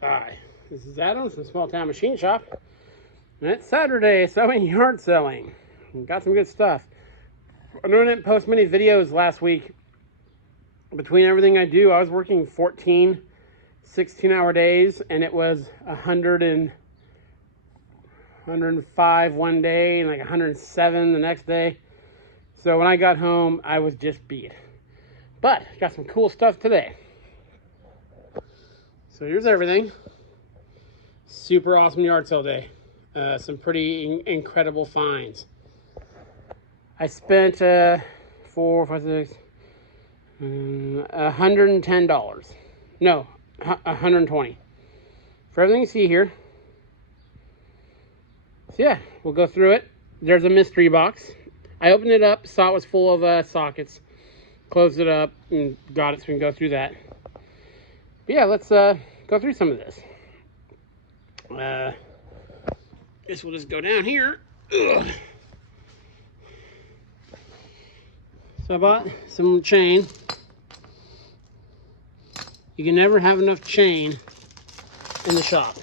Hi, this is Adam from Small Town Machine Shop, and it's Saturday, sewing yard selling. Got some good stuff. I didn't post many videos last week. Between everything I do, I was working 14, 16-hour days, and it was 105 one day and like 107 the next day. So when I got home, I was just beat. But got some cool stuff today. So here's everything. Super awesome yard sale day. Some pretty incredible finds. I spent $4, 5, 6, $110. No, $120 for everything you see here. So yeah, we'll go through it. There's a mystery box. I opened it up, saw it was full of sockets, closed it up, and got it so we can go through that. But yeah, let's go through some of this. Guess we'll just go down here. Ugh. So I bought some chain. You can never have enough chain in the shop.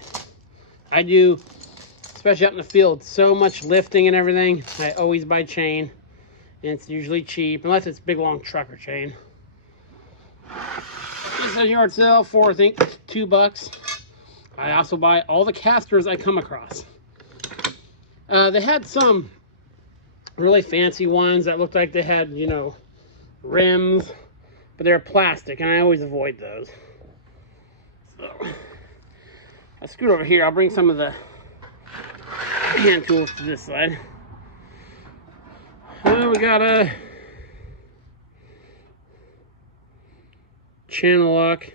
I do, especially out in the field, so much lifting and everything. I always buy chain, and it's usually cheap, unless it's big long trucker chain. This is a yard sale for, I think, $2. I also buy all the casters I come across. They had some really fancy ones that looked like they had, you know, rims, but they're plastic, and I always avoid those. So I scoot over here. I'll bring some of the hand tools to this side. We got a channel lock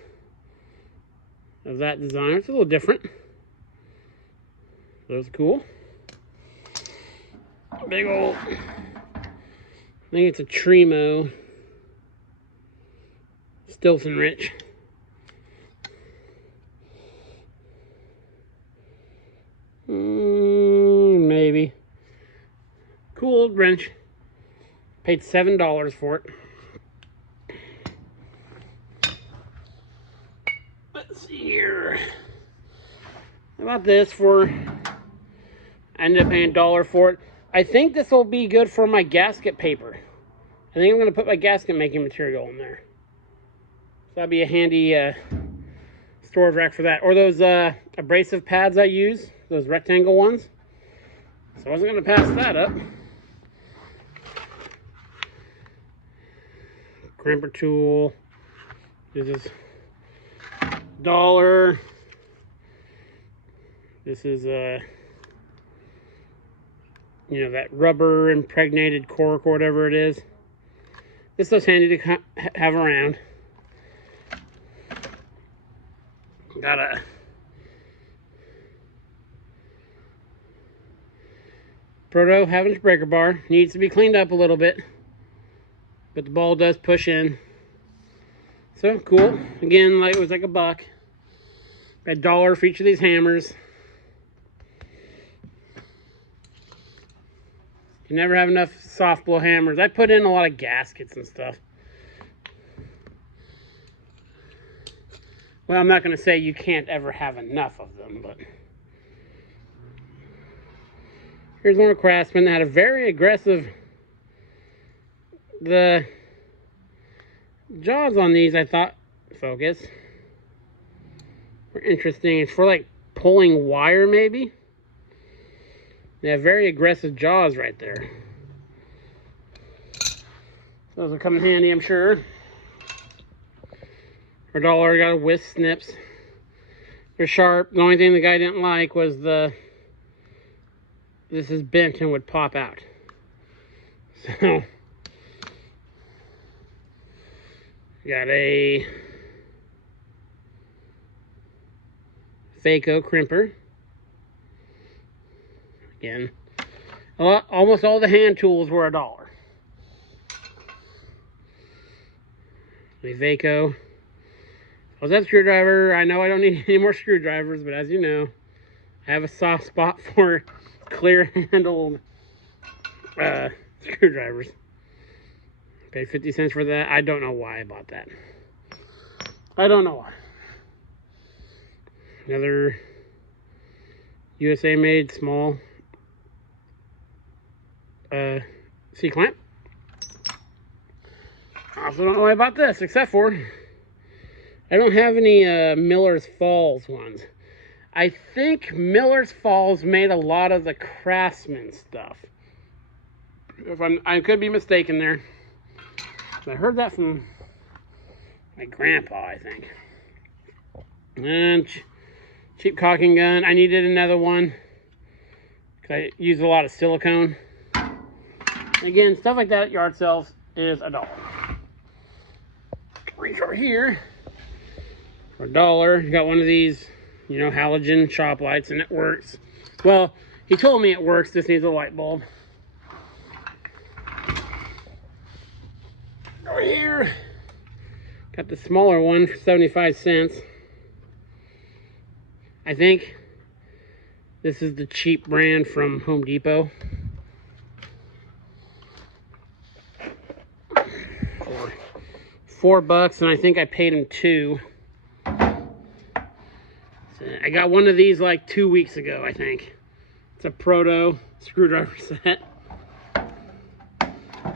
of that design. It's a little different. That's cool. Big old, I think it's a Tremo Stilton Rich. Maybe. Cool old wrench. Paid $7 for it. Let's see here. How about this for, I ended up paying $1 for it. I think this will be good for my gasket paper. I think I'm going to put my gasket making material in there. So that'd be a handy storage rack for that. Or those abrasive pads I use, those rectangle ones. So I wasn't going to pass that up. Crimper tool. This is $1. This is you know, that rubber impregnated cork or whatever it is. This stuff's handy to have around. Got a Proto half-inch breaker bar. Needs to be cleaned up a little bit, but the ball does push in. So cool. Again, like it was like $1. $1 for each of these hammers. You never have enough soft blow hammers. I put in a lot of gaskets and stuff. Well, I'm not going to say you can't ever have enough of them, but here's one of Craftsman that had a very aggressive, the jaws on these, I thought, focus, were interesting. It's for like pulling wire, maybe. They have very aggressive jaws right there. Those will come in handy, I'm sure. For $1, I got a whisk snips. They're sharp. The only thing the guy didn't like was this is bent and would pop out. So, got a Phaco crimper. Again, almost all the hand tools were $1. The Phaco. Was that screwdriver? I know I don't need any more screwdrivers, but as you know, I have a soft spot for clear-handled screwdrivers. Paid 50 cents for that. I don't know why I bought that. I don't know why. Another USA made small C-clamp. I also don't know about this, except for I don't have any Miller's Falls ones. I think Miller's Falls made a lot of the Craftsman stuff. I could be mistaken there. I heard that from my grandpa, I think. And cheap caulking gun. I needed another one because I use a lot of silicone. Again, stuff like that at yard sales is $1. Reach over here for $1. You got one of these, you know, halogen shop lights, and it works. Well, he told me it works. This needs a light bulb. Over here, got the smaller one for 75 cents. I think this is the cheap brand from Home Depot. For $4, and I think I paid him $2. So I got one of these like 2 weeks ago, I think. It's a Proto screwdriver set.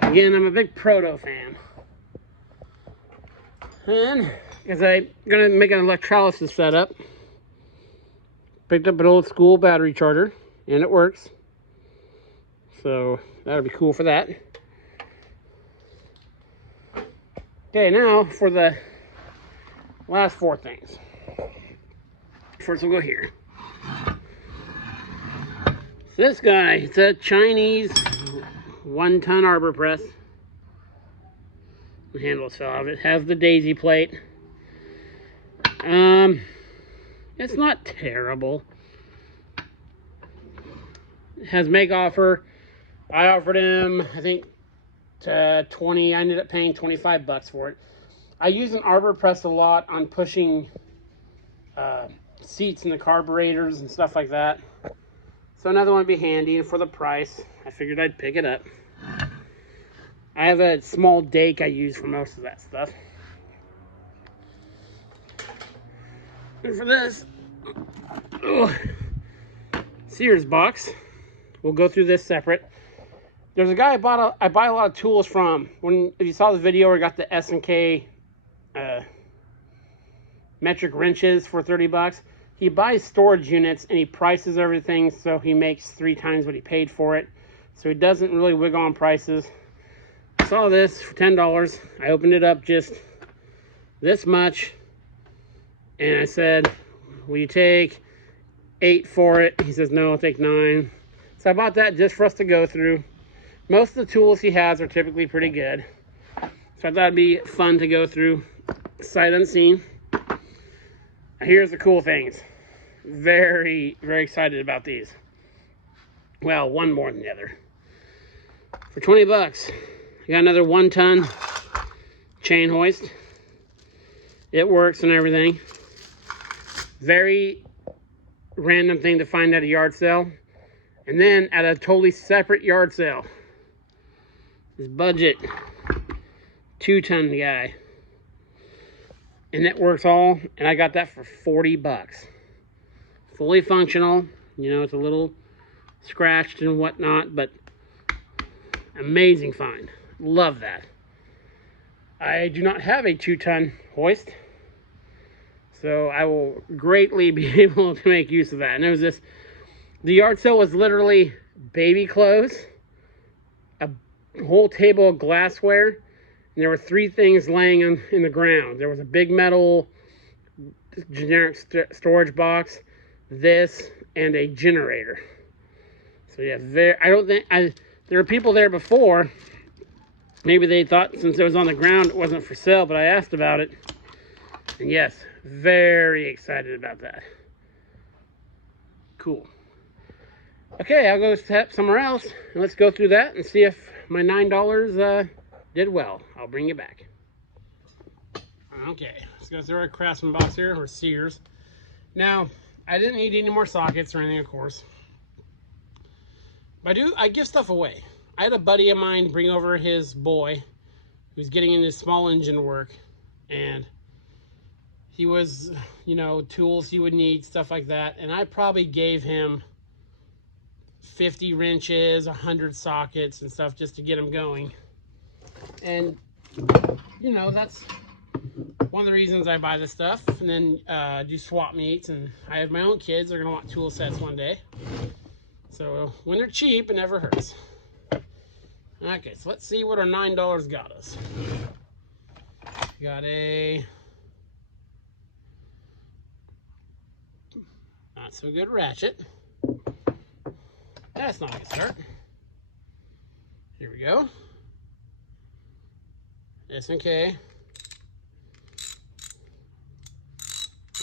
Again, I'm a big Proto fan. And because I'm gonna make an electrolysis setup, picked up an old school battery charger, and it works. So that'll be cool for that. Okay, now for the last 4 things. First, we'll go here. So this guy, it's a Chinese 1-ton arbor press. The handles fell off. It has the daisy plate. It's not terrible. It has make offer. I offered him, I think, 20. I ended up paying $25 for it. I use an arbor press a lot on pushing seats in the carburetors and stuff like that. So another one would be handy, and for the price, I figured I'd pick it up. I have a small dake I use for most of that stuff. And for this, Sears box. We'll go through this separate. There's a guy I buy a lot of tools from. If you saw the video where I got the S&K metric wrenches for $30, he buys storage units and he prices everything so he makes 3 times what he paid for it. So he doesn't really wiggle on prices. I saw this for $10. I opened it up just this much, and I said, will you take 8 for it? He says, no, I'll take 9. So I bought that just for us to go through. Most of the tools he has are typically pretty good. So I thought it'd be fun to go through sight unseen. Now here's the cool things. Very, very excited about these. Well, one more than the other. For $20, I got another 1-ton chain hoist. It works and everything. Very random thing to find at a yard sale. And then at a totally separate yard sale, this budget 2-ton guy. And it works all, and I got that for $40. Fully functional. You know, it's a little scratched and whatnot, but amazing find. Love that. I do not have a 2-ton hoist, so I will greatly be able to make use of that. And there was this, the yard sale was literally baby clothes, a whole table of glassware, and there were 3 things laying in the ground. There was a big metal generic storage box, this, and a generator. So yeah, there were people there before. Maybe they thought since it was on the ground it wasn't for sale, but I asked about it. And yes, very excited about that. Cool. Okay, I'll go step somewhere else and let's go through that and see if my $9 did well. I'll bring you back. Okay, let's go through our Craftsman box here, or Sears. Now, I didn't need any more sockets or anything, of course. But I give stuff away. I had a buddy of mine bring over his boy who's getting into small engine work, and he was, you know, tools he would need, stuff like that. And I probably gave him 50 wrenches, 100 sockets and stuff just to get him going. And, you know, that's one of the reasons I buy this stuff. And then do swap meets. And I have my own kids. They're going to want tool sets one day. So when they're cheap, it never hurts. Okay, so let's see what our $9 got us. Got a not so good ratchet. That's not a good start. Here we go. S&K.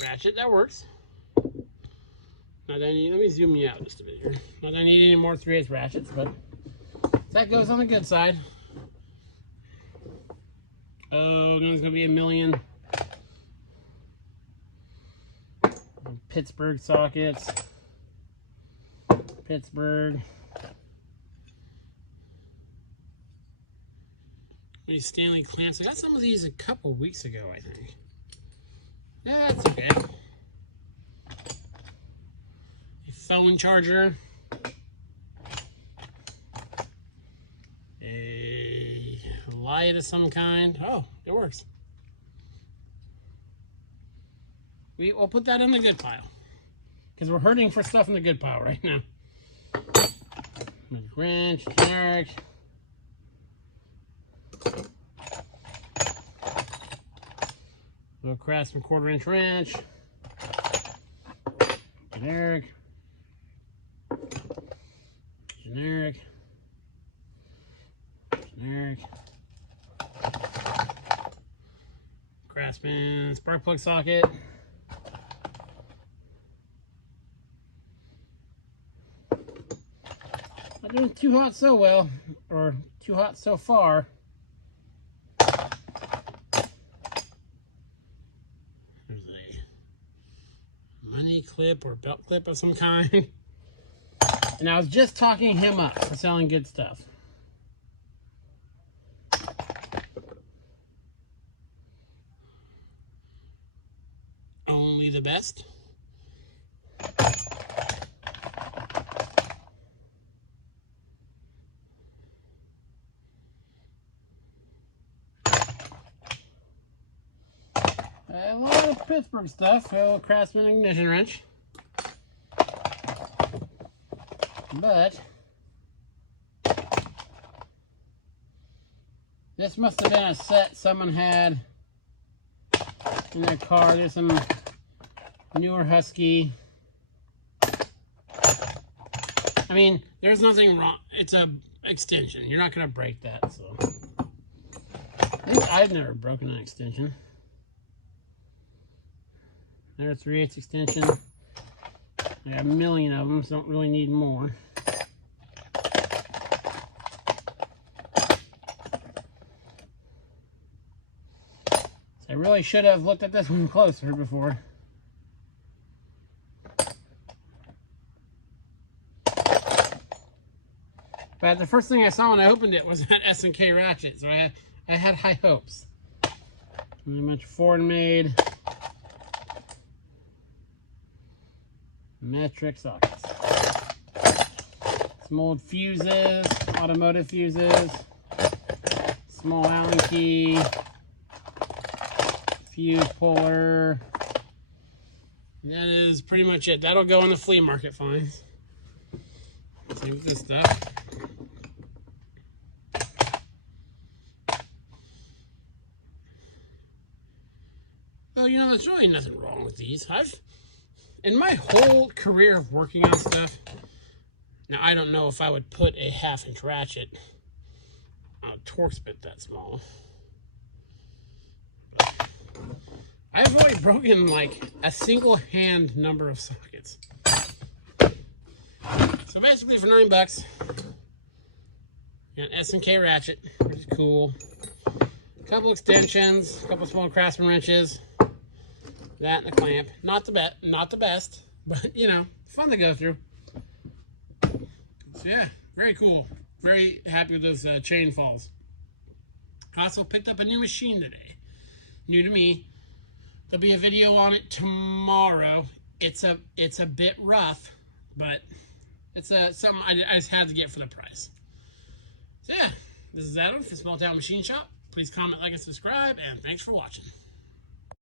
Ratchet, that works. Not that I need, let me zoom you out just a bit here. Not that I need any more 3/8 ratchets, but that goes on the good side. Oh, there's gonna be a million Pittsburgh sockets. Pittsburgh. These Stanley clamps. I got some of these a couple weeks ago, I think. That's okay. A phone charger. A light of some kind. Oh, it works. We'll put that in the good pile. Because we're hurting for stuff in the good pile right now. Wrench, generic. Little Craftsman 1/4" wrench. Generic. Generic. Generic. Craftsman spark plug socket. Not doing too hot so well, or too hot so far. There's a money clip or belt clip of some kind. And I was just talking him up for selling good stuff. Only the best. A lot of Pittsburgh stuff. A Craftsman ignition wrench. But this must have been a set someone had in their car. There's some newer Husky. I mean, there's nothing wrong. It's a extension. You're not going to break that. So at least I've never broken an extension. There's 3/8 extension. I got a million of them, so don't really need more. So I really should have looked at this one closer before. But the first thing I saw when I opened it was that S&K ratchet, so I had high hopes. And a bunch of foreign made metric sockets. Some old fuses, automotive fuses, small Allen key, fuse puller. That is pretty much it. That'll go in the flea market finds. Same with this stuff. Well, you know, there's really nothing wrong with these. In my whole career of working on stuff, now I don't know if I would put a 1/2" ratchet on a Torx bit that small. I've only broken like a single hand number of sockets. So basically for $9, got an S&K ratchet, which is cool. A couple extensions, a couple small Craftsman wrenches. That and a clamp. Not the best, but you know, fun to go through. So yeah, very cool. Very happy with those chain falls. I also picked up a new machine today. New to me. There'll be a video on it tomorrow. It's a bit rough, but it's something I just had to get for the price. So yeah, this is Adam from Small Town Machine Shop. Please comment, like, and subscribe, and thanks for watching.